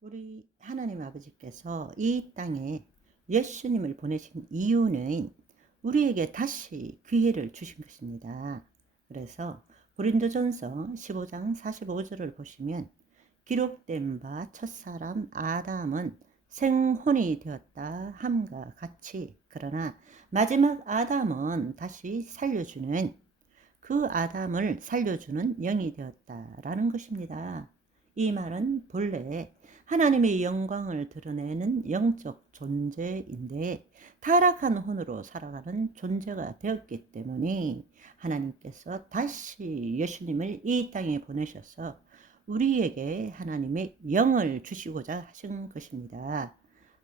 우리 하나님 아버지께서 이 땅에 예수님을 보내신 이유는 우리에게 다시 기회를 주신 것입니다. 그래서 고린도전서 15장 45절을 보시면 기록된 바 첫사람 아담은 생혼이 되었다 함과 같이 그러나 마지막 아담은 다시 살려주는 그 아담을 살려주는 영이 되었다라는 것입니다. 이 말은 본래 하나님의 영광을 드러내는 영적 존재인데 타락한 혼으로 살아가는 존재가 되었기 때문에 하나님께서 다시 예수님을 이 땅에 보내셔서 우리에게 하나님의 영을 주시고자 하신 것입니다.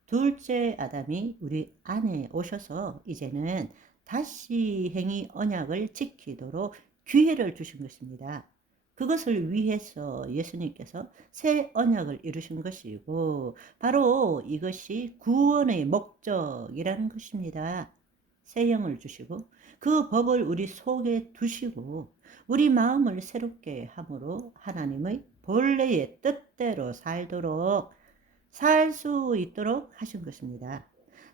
둘째 아담이 우리 안에 오셔서 이제는 다시 행위 언약을 지키도록 기회를 주신 것입니다. 그것을 위해서 예수님께서 새 언약을 이루신 것이고 바로 이것이 구원의 목적이라는 것입니다. 새 영을 주시고 그 법을 우리 속에 두시고 우리 마음을 새롭게 함으로 하나님의 본래의 뜻대로 살도록 살 수 있도록 하신 것입니다.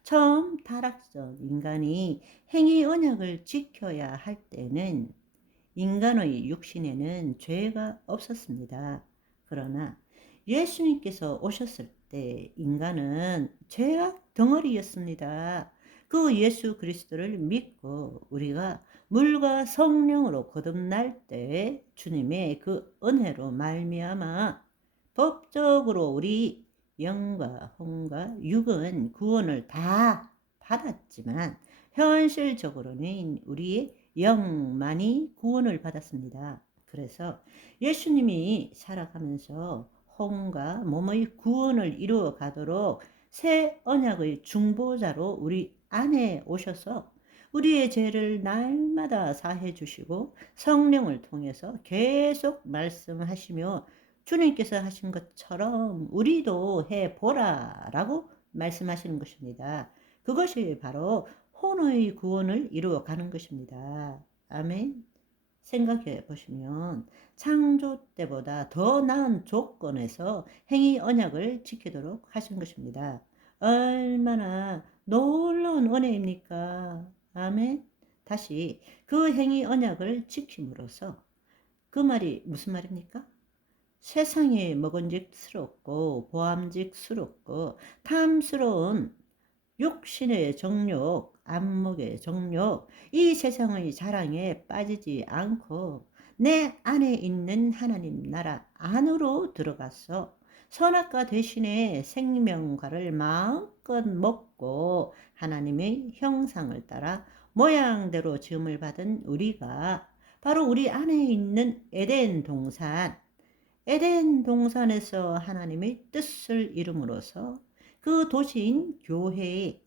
처음 타락전 인간이 행위 언약을 지켜야 할 때는 인간의 육신에는 죄가 없었습니다. 그러나 예수님께서 오셨을 때 인간은 죄악 덩어리였습니다. 그 예수 그리스도를 믿고 우리가 물과 성령으로 거듭날 때 주님의 그 은혜로 말미암아 법적으로 우리 영과 혼과 육은 구원을 다 받았지만 현실적으로는 우리의 영만이 구원을 받았습니다. 그래서 예수님이 살아가면서 혼과 몸의 구원을 이루어 가도록 새 언약의 중보자로 우리 안에 오셔서 우리의 죄를 날마다 사해 주시고 성령을 통해서 계속 말씀하시며 주님께서 하신 것처럼 우리도 해보라 라고 말씀하시는 것입니다. 그것이 바로 혼의 구원을 이루어 가는 것입니다. 아멘. 생각해 보시면 창조 때보다 더 나은 조건에서 행위 언약을 지키도록 하신 것입니다. 얼마나 놀라운 은혜입니까? 아멘. 다시 그 행위 언약을 지킴으로써 그 말이 무슨 말입니까? 세상에 먹은직스럽고 보암직스럽고 탐스러운 육신의 정욕, 안목의 정욕, 이 세상의 자랑에 빠지지 않고 내 안에 있는 하나님 나라 안으로 들어가서 선악과 대신에 생명과를 마음껏 먹고 하나님의 형상을 따라 모양대로 지음을 받은 우리가 바로 우리 안에 있는 에덴 동산에서 하나님의 뜻을 이룸으로써 그 도시인 교회에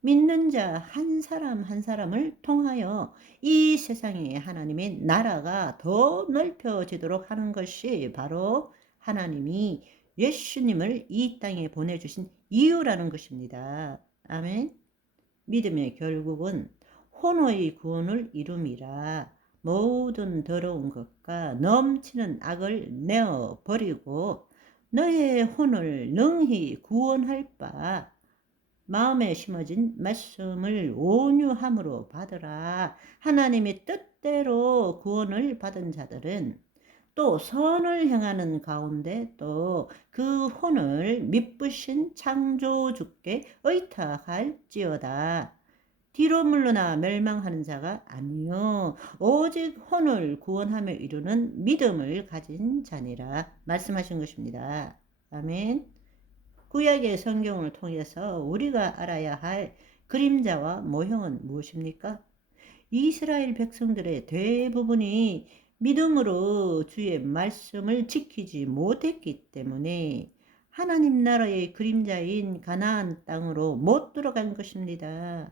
믿는 자 한 사람 한 사람을 통하여 이 세상에 하나님의 나라가 더 넓혀지도록 하는 것이 바로 하나님이 예수님을 이 땅에 보내주신 이유라는 것입니다. 아멘. 믿음의 결국은 혼의 구원을 이룸이라 모든 더러운 것과 넘치는 악을 내어 버리고 너의 혼을 능히 구원할 바 마음에 심어진 말씀을 온유함으로 받으라. 하나님의 뜻대로 구원을 받은 자들은 또 선을 행하는 가운데 또 그 혼을 미쁘신 창조주께 의탁할지어다. 뒤로 물러나 멸망하는 자가 아니요 오직 혼을 구원하며 이루는 믿음을 가진 자니라 말씀하신 것입니다. 아멘. 구약의 성경을 통해서 우리가 알아야 할 그림자와 모형은 무엇입니까? 이스라엘 백성들의 대부분이 믿음으로 주의 말씀을 지키지 못했기 때문에 하나님 나라의 그림자인 가나안 땅으로 못 들어간 것입니다.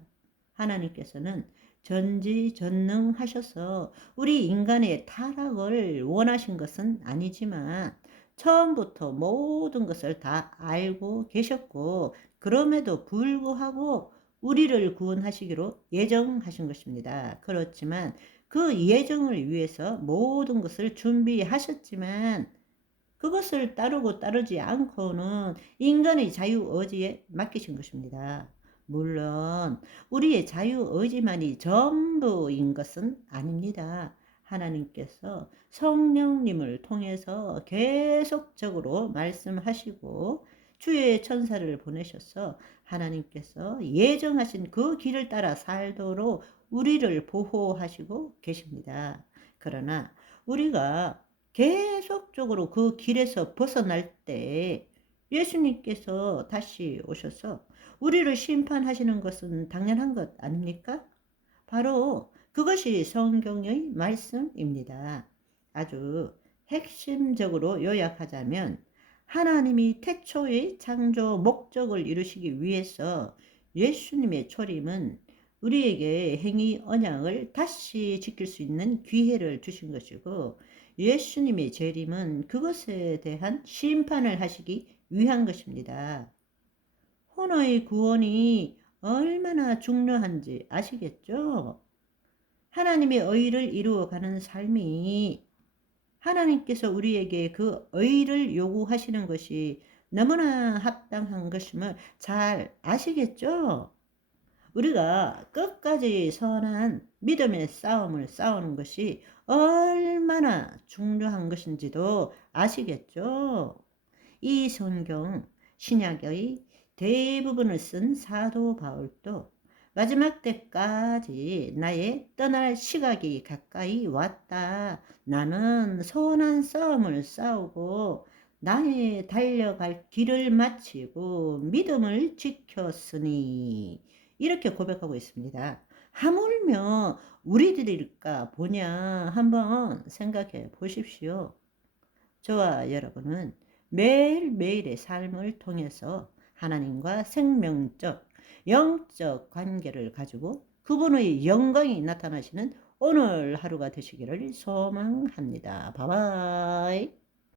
하나님께서는 전지전능하셔서 우리 인간의 타락을 원하신 것은 아니지만 처음부터 모든 것을 다 알고 계셨고 그럼에도 불구하고 우리를 구원하시기로 예정하신 것입니다. 그렇지만 그 예정을 위해서 모든 것을 준비하셨지만 그것을 따르고 따르지 않고는 인간의 자유의지에 맡기신 것입니다. 물론 우리의 자유의지만이 전부인 것은 아닙니다. 하나님께서 성령님을 통해서 계속적으로 말씀하시고 주의 천사를 보내셔서 하나님께서 예정하신 그 길을 따라 살도록 우리를 보호하시고 계십니다. 그러나 우리가 계속적으로 그 길에서 벗어날 때 예수님께서 다시 오셔서 우리를 심판하시는 것은 당연한 것 아닙니까? 바로 그것이 성경의 말씀입니다. 아주 핵심적으로 요약하자면 하나님이 태초의 창조 목적을 이루시기 위해서 예수님의 초림은 우리에게 행위 언약을 다시 지킬 수 있는 기회를 주신 것이고 예수님의 재림은 그것에 대한 심판을 하시기 위한 것입니다. 혼의 구원이 얼마나 중요한지 아시겠죠? 하나님의 의를 이루어가는 삶이 하나님께서 우리에게 그 의를 요구하시는 것이 너무나 합당한 것임을 잘 아시겠죠? 우리가 끝까지 선한 믿음의 싸움을 싸우는 것이 얼마나 중요한 것인지도 아시겠죠? 이 성경 신약의 대부분을 쓴 사도 바울도 마지막 때까지 나의 떠날 시각이 가까이 왔다. 나는 선한 싸움을 싸우고 나의 달려갈 길을 마치고 믿음을 지켰으니 이렇게 고백하고 있습니다. 하물며 우리들일까 보냐 한번 생각해 보십시오. 저와 여러분은 매일매일의 삶을 통해서 하나님과 생명적, 영적 관계를 가지고 그분의 영광이 나타나시는 오늘 하루가 되시기를 소망합니다. 바이바이.